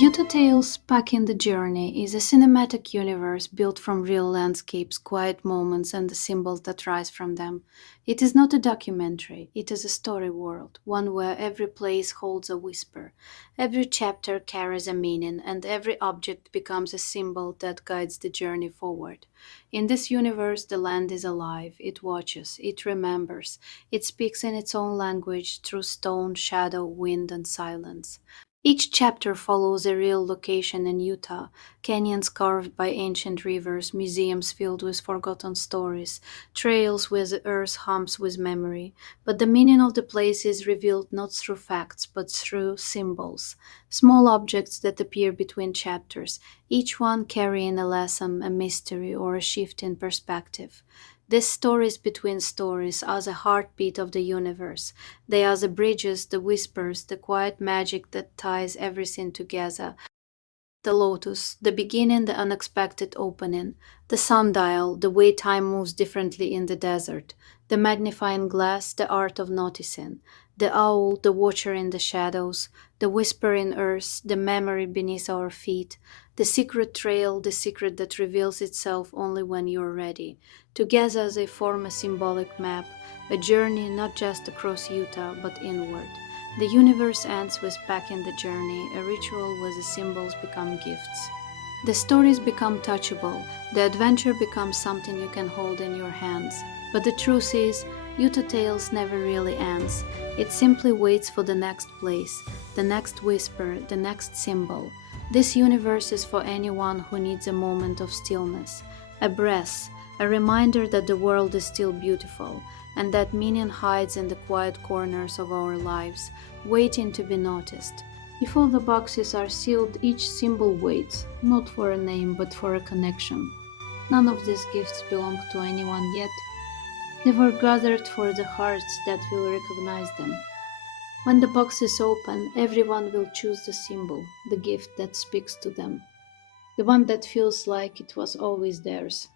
Utah Tales Back in the Journey is a cinematic universe built from real landscapes, quiet moments, and the symbols that rise from them. It is not a documentary, it is a story world, one where every place holds a whisper, every chapter carries a meaning, and every object becomes a symbol that guides the journey forward. In this universe, the land is alive, it watches, it remembers, it speaks in its own language through stone, shadow, wind, and silence. Each chapter follows a real location in Utah, canyons carved by ancient rivers, museums filled with forgotten stories, trails where the earth hums with memory. But the meaning of the place is revealed not through facts, but through symbols, small objects that appear between chapters, each one carrying a lesson, a mystery, or a shift in perspective. These stories between stories are the heartbeat of the universe. They are the bridges, the whispers, the quiet magic that ties everything together. The lotus, the beginning, the unexpected opening, the sundial, the way time moves differently in the desert, the magnifying glass, the art of noticing, the owl, the watcher in the shadows, the whisper in earth, the memory beneath our feet, the secret trail, the secret that reveals itself only when you're ready. Together they form a symbolic map, a journey not just across Utah but inward. The universe ends with back in the journey, a ritual where the symbols become gifts. The stories become touchable, the adventure becomes something you can hold in your hands. But the truth is, Utah Tales never really ends. It simply waits for the next place, the next whisper, the next symbol. This universe is for anyone who needs a moment of stillness, a breath, a reminder that the world is still beautiful, and that meaning hides in the quiet corners of our lives, waiting to be noticed. Before the boxes are sealed, each symbol waits, not for a name but for a connection. None of these gifts belong to anyone yet. They were gathered for the hearts that will recognize them. When the box is open, everyone will choose the symbol, the gift that speaks to them, the one that feels like it was always theirs.